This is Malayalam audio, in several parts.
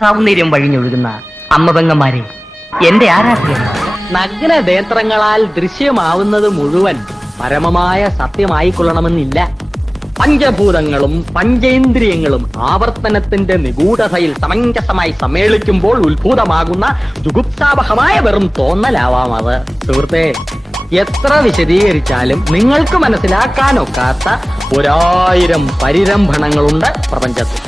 സൗന്ദര്യം വഴിഞ്ഞൊഴുകുന്ന അമ്മപെങ്ങന്മാരെ, എന്റെ ആരാധ്യൻ. നഗ്നനേത്രങ്ങളാൽ ദൃശ്യമാവുന്നത് മുഴുവൻ പരമമായ സത്യമായിക്കൊള്ളണമെന്നില്ല. പഞ്ചഭൂതങ്ങളും പഞ്ചേന്ദ്രിയങ്ങളും ആവർത്തനത്തിന്റെ നിഗൂഢതയിൽ സമഞ്ജസമായി സമ്മേളിക്കുമ്പോൾ ഉത്ഭൂതമാകുന്ന ജുഗുപ്സാവഹമായ വെറും തോന്നലാവാം അത്. സുഹൃത്തെ, എത്ര വിശദീകരിച്ചാലും നിങ്ങൾക്ക് മനസ്സിലാക്കാനൊക്കാത്ത 1000 പരിരംഭണങ്ങളുണ്ട് പ്രപഞ്ചത്തിൽ.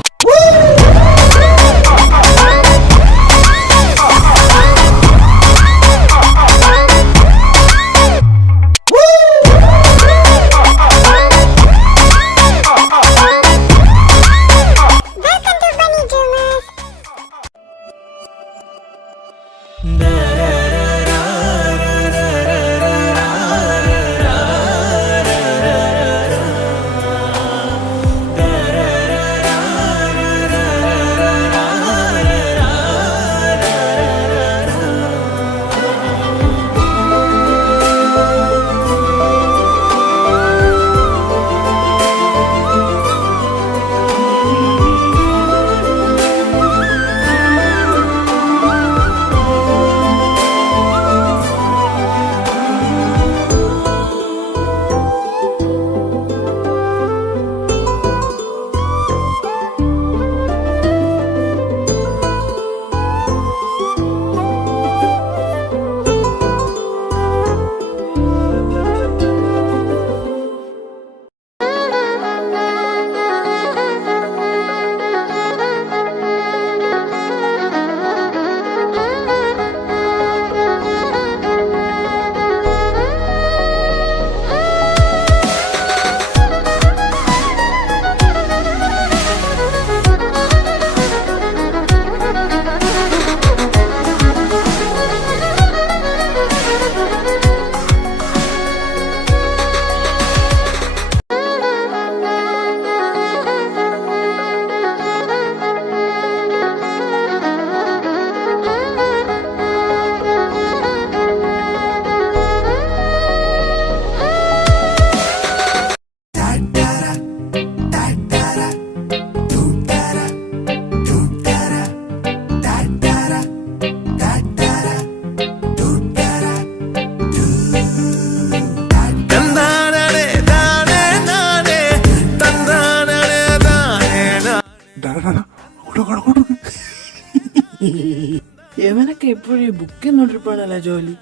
ഇവനൊക്കെ എപ്പോഴും ബുക്ക് നോട്ടിരിപ്പാണല്ലോ ജോലി.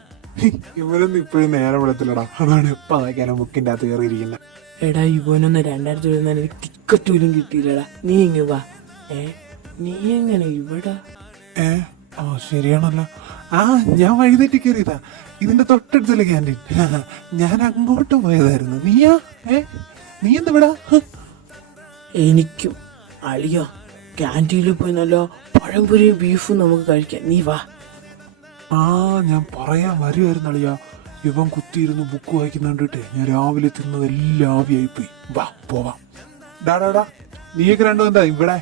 ഇവനൊന്നും ഇപ്പോഴും നേരം വിടത്തില്ലടാ, അതാണ് ഇപ്പൊ അതൊക്കെയാണ് ബുക്കിന്റെ അകത്ത് കയറിയിരിക്കുന്നത്. എടാ ഇവനൊന്ന് 2024 ടിക്കറ്റ് പോലും കിട്ടിയില്ലടാ. നീ ഇങ്ങ് വാ. നീ എങ്ങനെ ഇവിടെ? ശരിയാണല്ലോ. ഞാൻ വഴിതെറ്റി കയറിയതാ. ഇതിന്റെ തൊട്ടടുത്തല്ലേ ക്യാൻറ്റീൻ. ഞാൻ അങ്ങോട്ട് പോയതായിരുന്നു. നീ എന്തിവിടാ? എനിക്കും അളിയോ ക്യാൻറ്റീനിൽ പോയി നല്ല പഴംപൊരി ബീഫും നമുക്ക് കഴിക്കാം. നീ വാ. ഞാൻ പറയാൻ വരുമായിരുന്നു അളിയാ. ഇവൻ കുത്തിയിരുന്ന് ബുക്ക് വായിക്കുന്ന കണ്ടിട്ട് ഞാൻ രാവിലെ തിന്നതെല്ലാം ആവിയായിപ്പോയി. വാ പോവാം. ഡാടാ നീയൊക്കെ രണ്ടും എന്താ ഇവിടെ?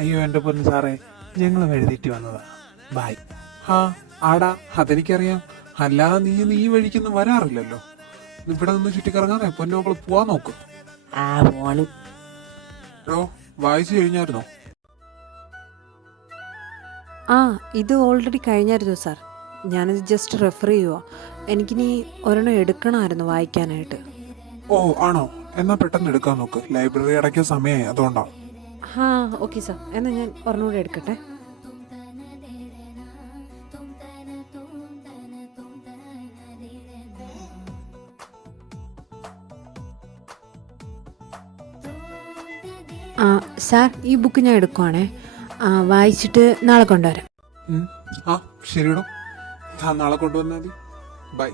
അയ്യോ എന്റെ പൊന്നു സാറേ, ഞങ്ങൾ വഴിതെറ്റി വന്നതാ. ബായ്. ആടാ അതെനിക്കറിയാം. അല്ലാതെ നീ വഴിക്കൊന്നും വരാറില്ലല്ലോ. ഇവിടെ നിന്ന് ചുറ്റിക്കറങ്ങാതെ പൊന്നോക്കള് പോവാൻ നോക്കും. വായിച്ചു കഴിഞ്ഞായിരുന്നോ? ഇത് ഓൾറെഡി കഴിഞ്ഞായിരുന്നു സാർ. ഞാനിത് ജസ്റ്റ് റെഫർ ചെയ്യുക. എനിക്കിനി ഒരെണ്ണം എടുക്കണമായിരുന്നു വായിക്കാനായിട്ട്. ആണോ? എന്നാ പെട്ടെന്ന് എടുക്കാൻ നോക്ക്. ലൈബ്രറി അടയ്ക്കാൻ സമയമായി, അതുകൊണ്ടാ. ഓക്കെ സാർ, എന്നാൽ ഞാൻ ഒരെണ്ണം കൂടെ എടുക്കട്ടെ. സാർ ഈ ബുക്ക് ഞാൻ എടുക്കുവാണേ. വായിച്ചിട്ട് നാളെ കൊണ്ടുവരാം. ശരിയടോ, നാളെ കൊണ്ടുവന്നാൽ മതി. ബൈ.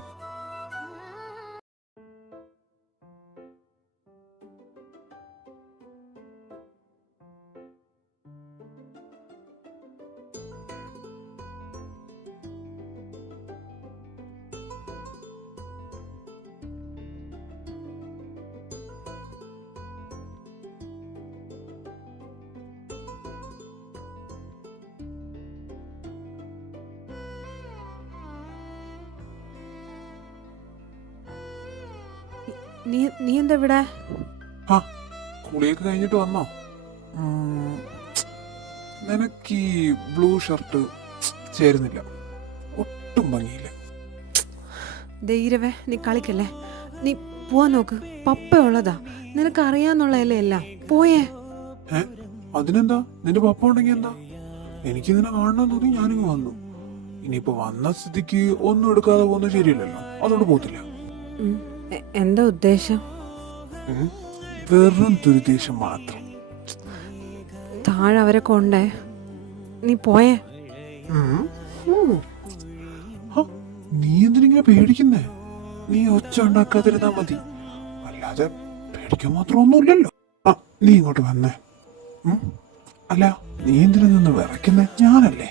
നീ എന്താ ഇവിടെ? കുളിയൊക്കെ കഴിഞ്ഞിട്ട് വന്നോ? നിനക്ക് ഈ ബ്ലൂ ഷർട്ട് ചേരുന്നില്ല, ഒട്ടും ഭംഗിയില്ല. ധൈര്യവേ നീ കളിക്കല്ലേ, നീ പോവാൻ നോക്ക്. പപ്പ ഉള്ളതാ, നിനക്ക് അറിയാന്നുള്ളതല്ലേ എല്ലാം. പോയേ. അതിനെന്താ, നിന്റെ പപ്പ ഉണ്ടെങ്കി എന്താ? എനിക്ക് നിന്നെ കാണണമെന്ന് തോന്നി ഞാനിങ്ങ് വന്നു. ഇനിയിപ്പോ വന്ന സ്ഥിതിക്ക് ഒന്നും എടുക്കാതെ പോകുന്നത് ശരിയല്ലല്ലോ, അതുകൊണ്ട് പോത്തില്ല. എന്താ ഉദ്ദേശം? വെറും ദുരുദ്ദേശം മാത്രം. താഴെ അവരെ കൊണ്ടേ, നീ പോയേ. നീ എന്തിനിങ്ങനെ പേടിക്കുന്നേ? നീ ഒച്ച ഉണ്ടാക്കാതിരുന്നാ മതി, അല്ലാതെ പേടിക്കാൻ മാത്രം ഒന്നുമില്ലല്ലോ. നീ ഇങ്ങോട്ട് വന്നേ. അല്ല, നീ എന്തിനു നിന്ന് വിറയ്ക്കുന്നേ? ഞാനല്ലേ.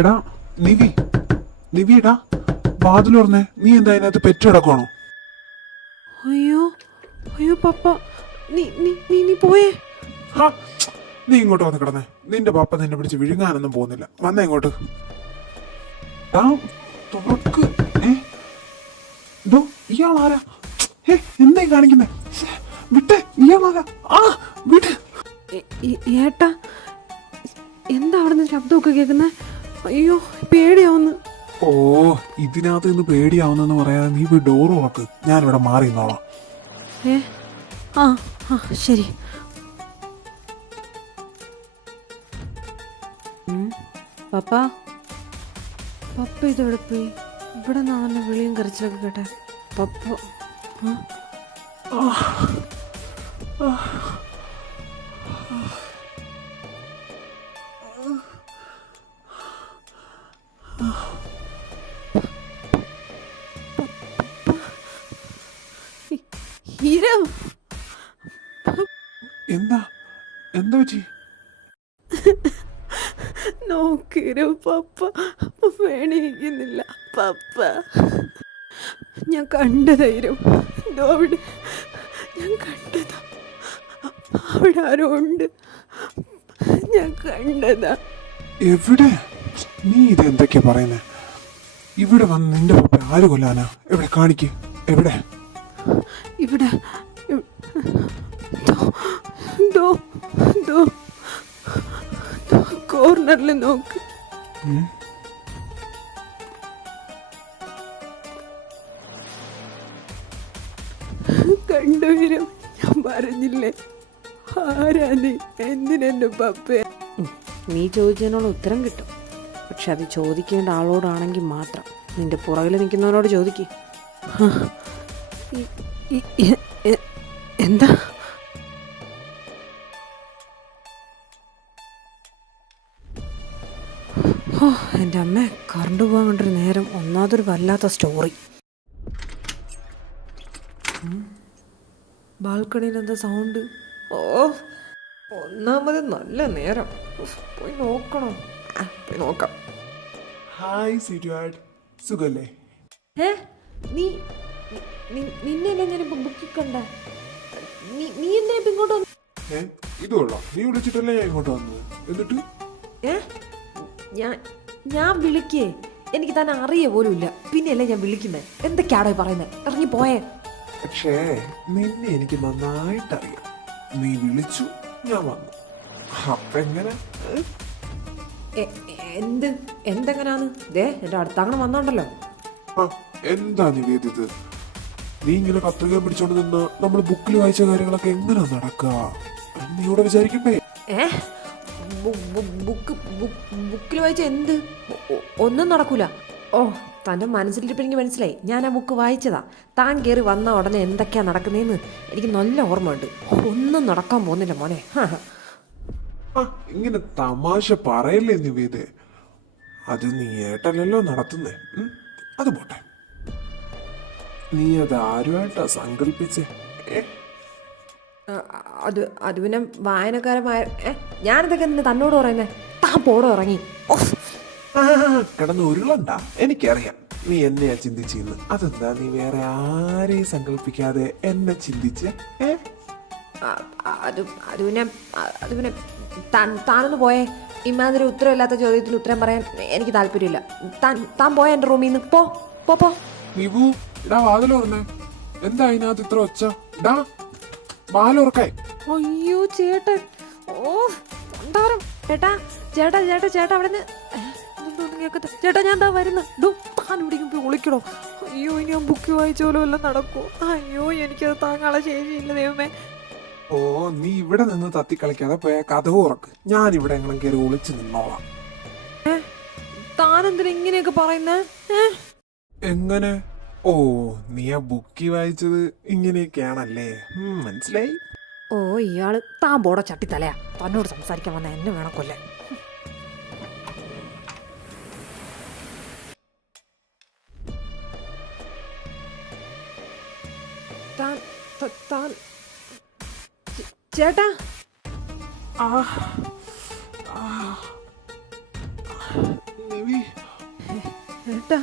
എടാ നിവിടാ, വാതിൽ തുറന്നേ. നീ എന്താ അതിനകത്ത് പെറ്റ് കിടക്കുവാണോ? അയ്യോ അയ്യോ പപ്പ, നീ നീ നീ നീ പോയേ. നീ ഇങ്ങോട്ട് വന്ന് കിടന്നേ. നിന്റെ പാപ്പ നിന്നെ പിടിച്ച് വിഴുങ്ങാനൊന്നും പോകുന്നില്ല. വന്നേ ഇങ്ങോട്ട്. തുറക്ക്. ഇയാളാരാ? എന്താ കാണിക്കുന്നേ? വിട്ടെ, ഇയാളാരാ? വിട്ട്. ഏട്ടാ, എന്താ അവിടെ നിന്ന് ശബ്ദമൊക്കെ കേൾക്കുന്നേ? അയ്യോ പേടിയാവുന്നു. ഓ, ഇതിനകത്ത് നിന്ന് പേടിയാവുന്നെന്ന് പറയാതെ നീ പോയി ഡോർ തുറക്ക്. ഞാനിവിടെ മാറി നിന്നോളാം. ശരി. പപ്പ ഇതെവിടെ പോയി? ഇവിടെ നിന്നാണല്ലോ വിളിയും കരച്ചിലൊക്കെ കേട്ടെ. പപ്പ എന്താ പറ്റി? നോക്കീരോ പപ്പ വേണിയിരിക്കുന്നില്ല. പപ്പ ഞാൻ കണ്ടതായിരും. അവിടെ ഞാൻ കണ്ടതാ, അവിടെ ആരോ ഉണ്ട്. ഞാൻ കണ്ടതാ. എവിടെ? നീ ഇതെന്തൊക്കെയാ പറയുന്നേ? ഇവിടെ വന്ന് നിന്റെ പപ്പ ആര് കൊല്ലാനാ? എവിടെ കാണിക്ക്. എവിടെ? ഇവിടെ കോർണറിൽ നോക്ക്. കണ്ടുവരും. ഞാൻ പറഞ്ഞില്ലേ, ആരാ നീ? എന്തിനെന്റെ പപ്പേ? നീ ചോദിച്ചതിനുള്ള ഉത്തരം കിട്ടും. പക്ഷെ അത് ചോദിക്കേണ്ട ആളോടാണെങ്കിൽ മാത്രം. നിന്റെ പുറകിൽ നിൽക്കുന്നവനോട് ചോദിക്ക്. എന്താ? ഓ എൻ്റെ അമ്മ, കറണ്ട് പോകാൻ കൊണ്ടൊരു നേരം. ഒന്നാമതൊരു വല്ലാത്ത സ്റ്റോറി. ബാൽക്കണിയിൽ എന്താ സൗണ്ട്? ഓ, ഒന്നാമത് നല്ല നേരം. പോയി നോക്കണം. പോയി നോക്കാം. ഹായ് സിറ്റുവാഡ്, സുഖല്ലേ? നിന്നെയല്ലേ ഞാനിപ്പോ ബുക്കിൽ കണ്ട. നീ എന്താ ഇപ്പൊ ഇങ്ങോട്ട് വന്നു? ഇത് കൊള്ളാം, നീ വിളിച്ചിട്ടല്ലേ ഞാൻ ഇങ്ങോട്ട് വന്നത്. എന്നിട്ട് ഞാൻ വിളിക്കേ? എനിക്ക് തന്നെ അറിയ പോലും ഇല്ല. പിന്നെയല്ലേ ഞാൻ വിളിക്കുന്നേ? എന്തൊക്കെയാണോ പറയുന്നത്? ഇറങ്ങി പോയേ. പക്ഷേ നിന്നെ എനിക്ക് നന്നായിട്ട് അറിയാം. നീ വിളിച്ചു, ഞാൻ വന്നു. അപ്പൊ എങ്ങനെ? എന്തെങ്ങനാന്ന്? എന്റെ അടുത്തങ്ങനെ വന്നോണ്ടല്ലോ. എന്താ നിവേദിത്, നീ ഇങ്ങനെ കത്രിക പിടിച്ചോണ്ട് നിന്ന് നമ്മൾ ബുക്കിൽ വായിച്ച കാര്യങ്ങളൊക്കെ എങ്ങനെ നടക്കുക? നീ ഇവിടെ വിചാരിക്കണ്ടേ? ബുക്കിൽ വായിച്ച എന്ത്? ഒന്നും നടക്കൂല. ഓ, തന്റെ മനസ്സിലിരിപ്പ് എനിക്ക് മനസ്സിലായി. ഞാൻ ആ ബുക്ക് വായിച്ചതാ. താൻ കയറി വന്ന ഉടനെ എന്തൊക്കെയാ നടക്കുന്നതെന്ന് എനിക്ക് നല്ല ഓർമ്മയുണ്ട്. ഒന്നും നടക്കാൻ പോകുന്നില്ല മോനെ. ഇങ്ങനെ തമാശ പറയല്ലേ നിവേദ്. അത് നീ ഏട്ടല്ലല്ലോ നടത്തുന്നേ. അത് പോട്ടെ, നീ അത് ആരുമായിട്ടാ സങ്കല്പിച്ചേ? അത് പിന്നെ വായനക്കാരമായ ഞാനിതൊക്കെ തന്നോട് പറയുന്നേ. താൻ പോടോ ഇറങ്ങി. കിടന്ന് ഉരുളണ്ട, എനിക്കറിയാം നീ എന്നെയാ ചിന്തിച്ചിന്ന്. അതെന്താ നീ വേറെ ആരെയും സങ്കല്പിക്കാതെ എന്നെ ചിന്തിച്ച്? അത് പിന്നെ താനൊന്ന് പോയേ. ഇമാതിരി ഉത്തരവില്ലാത്ത ചോദ്യത്തിന് ഉത്തരം പറയാൻ എനിക്ക് താല്പര്യമില്ല. താൻ പോയ എന്റെ റൂമിൽ നിന്ന് പോ. നിവു, ഇടാ വാതിലോർന്നേ. എന്താ അതിനകത്ത് ഇത്ര ഒച്ച? ഡാ വാലോർക്കായി. അയ്യോ ചേട്ടൻ. ഓ എന്താറും ചേട്ടാ അവിടെ നിന്ന് കേക്കട്ടെ. ചേട്ടാ ഞാൻ എന്താ വരുന്നത്? താൻ ഇവിടേക്കും പോയി വിളിക്കണോ? അയ്യോ, ഇനി ഞാൻ ബുക്ക് വായിച്ച പോലും എല്ലാം നടക്കൂ. അയ്യോ, എനിക്കത് താങ്കളെ ശേഷിയില്ല ദൈവമേ. ഓ, നീ ഇവിടെ നിന്ന് തത്തിക്കളിക്കാതെ പോയ കഥവ് ഉറക്ക്. ഞാൻ ഇവിടെ എങ്ങനെ കയറി ഒളിച്ചു നിന്നോളാം. താനെന്തിനാ ഇങ്ങനെയൊക്കെ പറയുന്നേ? എങ്ങനെ? ഓ, നീ ആ ബുക്കി വായിച്ചത് ഇങ്ങനെയൊക്കെയാണല്ലേ. മനസ്സിലായി. ഓ, ഇയാള് താൻ പോടോ ചട്ടിത്തലയാ. തന്നോട് സംസാരിക്കാൻ വന്ന എന്നെ വേണം കൊല്ലാൻ. ചേട്ടാ, നിവി, ഏട്ടാ,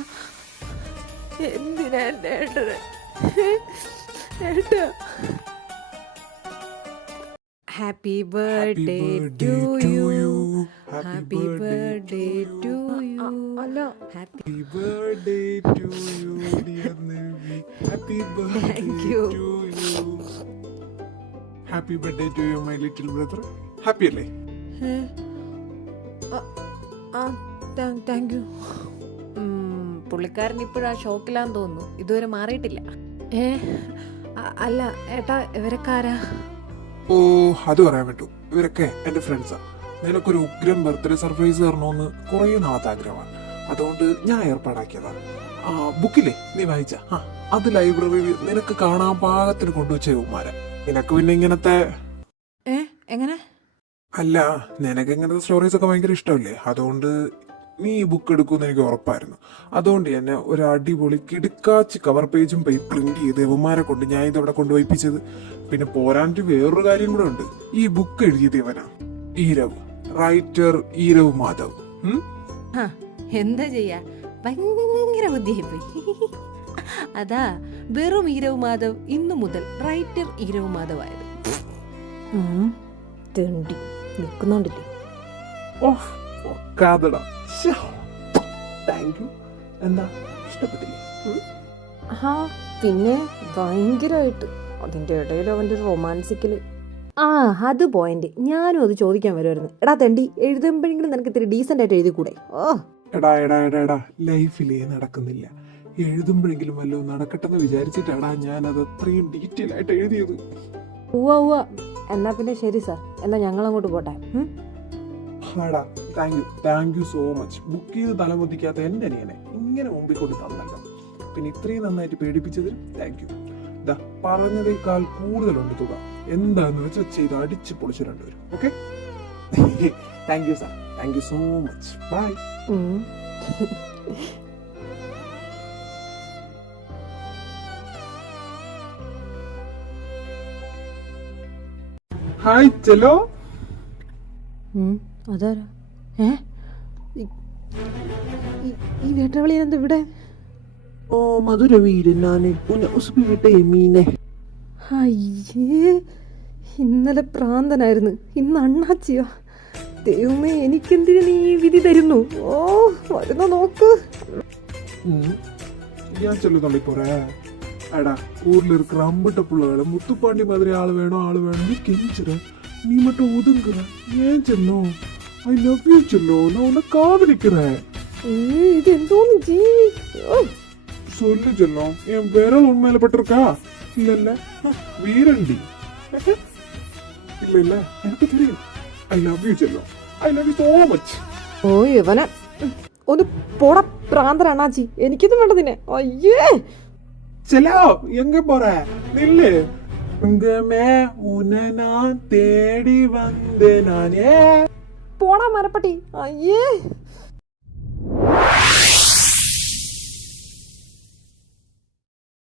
എന്തിനാ എന്നെ ഏട്ടത്? ഏട്ടാ, happy birthday to you. Happy birthday to you. അല്ല, happy birthday to you dear Nivi. Happy birthday to you. Happy birthday to you my little brother. Happy അല്ലേ? Thank you. പുള്ളിക്കാരൻ ഇപ്പോഴാ ഷോക്കിലാന്ന് തോന്നുന്നു. ഇതുവരെ മാറിയിട്ടില്ല. അല്ല ഏട്ടാ, ഇവരൊക്കാരാ? ഓ, അത് പറയാൻ പറ്റൂ. ഇവരൊക്കെ എന്റെ ഫ്രണ്ട്സാ. നിനക്കൊരു ഉഗ്രം ബർത്ത്ഡേ സർപ്രൈസ് തരണമെന്ന് കുറേ നാളത്തെ ആഗ്രഹമാണ്. അതുകൊണ്ട് ഞാൻ ഏർപ്പാടാക്കിയതാണ്. ബുക്കില്ലേ നീ വായിച്ച, അത് ലൈബ്രറിയിൽ നിനക്ക് കാണാൻ പാകത്തിന് കൊണ്ടുവച്ച ഉമ്മാര. നിനക്ക് പിന്നെ ഇങ്ങനത്തെ എങ്ങനെ? അല്ല, നിനക്ക് ഇങ്ങനത്തെ സ്റ്റോറീസ് ഒക്കെ ഭയങ്കര ഇഷ്ടമല്ലേ. അതുകൊണ്ട് നീ ഈ ബുക്ക് എടുക്കുമെന്ന് എനിക്ക് ഉറപ്പായിരുന്നു. അതുകൊണ്ട് തന്നെ ഒരു അടിപൊളി കിടുക്കാച്ച് കവർ പേജും പ്രിന്റ് ചെയ്ത് ഇവന്മാരെ കൊണ്ട് ഞാൻ ഇതവിടെ കൊണ്ടുപോയിപ്പിച്ചത്. പിന്നെ പോരാണ്ട് വേറൊരു കാര്യം കൂടെ ഉണ്ട്. ഈ ബുക്ക് എഴുതിയത് ഇവനാ, ഈരവ്. റൈറ്റർ ഈരവ് മാധവ്. എന്താ ചെയ്യാ, ഭയങ്കര ബുദ്ധിയായിപ്പോയി. അതാ വെറും ഈരവ് മാധവ് ഇന്നു മുതൽ റൈറ്റർ ഈരവ് മാധവ് ആയത്. തെണ്ടി നിൽക്കുന്നുണ്ടില്ലേ? എന്താ ഇഷ്ടപ്പെട്ടില്ലേ? പിന്നെ ഭയങ്കരമായിട്ട്. അതിന്റെ ഇടയിൽ അവന്റെ ഒരു റൊമാൻസിക്കല്. അത് പോയിന്റ്. ഞാനും അത് ചോദിക്കാൻ വരുമായിരുന്നു. എടാ തെണ്ടി, എഴുതുമ്പോഴെങ്കിലും നിനക്ക് ഇത്തിരി ഡീസന്റ് ആയിട്ട് എഴുതിക്കൂടെ? എടാ ലൈഫിലേ നടക്കുന്നില്ല. എഴുതുമ്പോഴെങ്കിലും വല്ലതും നടക്കട്ടെന്ന് വിചാരിച്ചിട്ടാടാ ഞാൻ അത് അത്രയും ഡീറ്റെയിൽ ആയിട്ട് എഴുതിയത്. എന്നാ പിന്നെ ശരി സാർ, എന്നാ ഞങ്ങൾ അങ്ങോട്ട് പോട്ടെ. ആടാ thank you so much. Book ചെയ്ത് തലമുത്തിക്കാത്ത എന്റെ അനിയനെ ഇങ്ങനെ മുമ്പിൽ കൊണ്ട് തന്നല്ലോ. പിന്നെ ഇത്രയും നന്നായിട്ട് പേടിപ്പിച്ചതിന് താങ്ക് യു. ഇതാ പറഞ്ഞതേക്കാൾ കൂടുതലുണ്ട് തുക. എന്താന്ന് വെച്ചാൽ ചെയ്ത് അടിച്ച് പൊളിച്ചു രണ്ടുപേരും. Okay, thank you sir, thank you so much. Bye. Hi ചെലോ. അതാരാ? ഈ വേട്ടവളി എന്താ ഇവിടെ? ഓ മധുരവീരൻ നാന് ഉന്നെ ഉസ്ബിട്ടെ മീനെ. അയ്യേ, ഇന്നലെ പ്രാന്തനായിരുന്നു, ഇന്ന് അണ്ണാച്ചിയോ? ദൈവമേ, എനിക്കെന്തിനു നീ ഈ വിധി തരുന്നു? ഓ വരുന്ന നോക്ക്. ഞാൻ ചെല്ലുന്നുള്ളി പോറേ. அடா ஊர்ல இருக்கிற அம்பட்ட புள்ளகளை முத்துப்பாண்டி மாதிரி ஆளு வேணும் நீ கெஞ்சுற, நீ மட்டும் ஒதுங்குற. ஏன் செல்லும்? ஐ லவ் யூ செல்லும், நான் உன்னை காதலிக்கிறேன். இது எந்தோன்னு ஜீ. சொல்லு செல்லும், என் விரல் உண்மையில பட்டிருக்கா? இல்ல வீரண்டி. இல்ல எனக்கு தெரியும். ஐ லவ் யூ செல்லும், I love you so much. ഓ ഇവനെ ഒന്ന് പോട പ്രാന്തൻ അണ്ണാച്ചി, എനിക്കിതും വേണ്ട നിന്നെ. അയ്യേ செலோ, எங்க போற? நில்லு. உங்கமே உன்னை நான் தேடி வந்தேன் நானே. പോടാ മരപ്പട്ടി. അയ്യേ